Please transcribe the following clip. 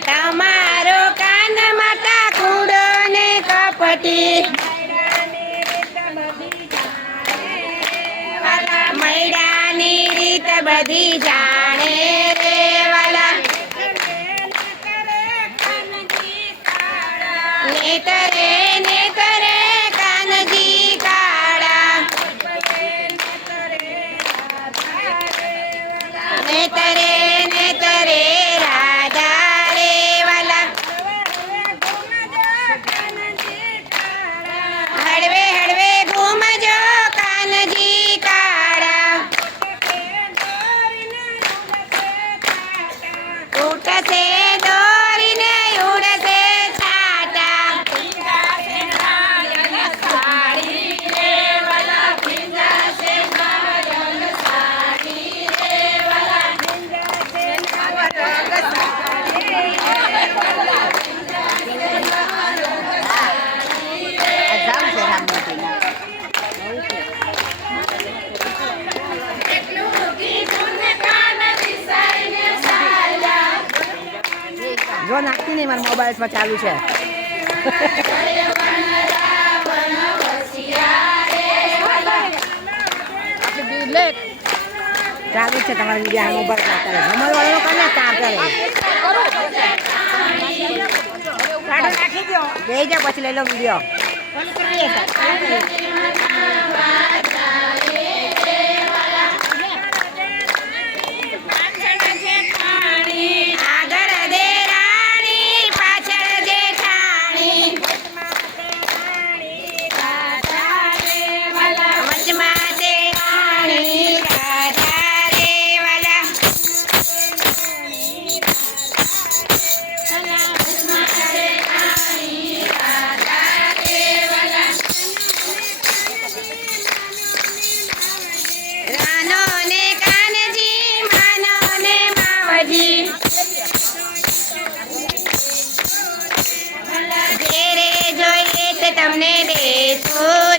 તમારો કાન માતા કુડો ને કપટી મૈડાની રીત બધી જાણે રે વાલા નેતરે નેતરે કાનજી કાળા નેતરે નેતરે રાધા રે વાલા હળવે હળવે ઘૂમજો કાનજી કાળા ઉઠશે દોરીને ઉડશે છાટા જો નાખતી નહીં મારા મોબાઈલમાં ચાલુ છે ચાલુ છે તમારા વિડીયો મોબાઈલ ચાલતા રહે અમારો વાળો કાને ચાલતા રહે બે જા પછી લઈ લો વિડીયો તમને દેશો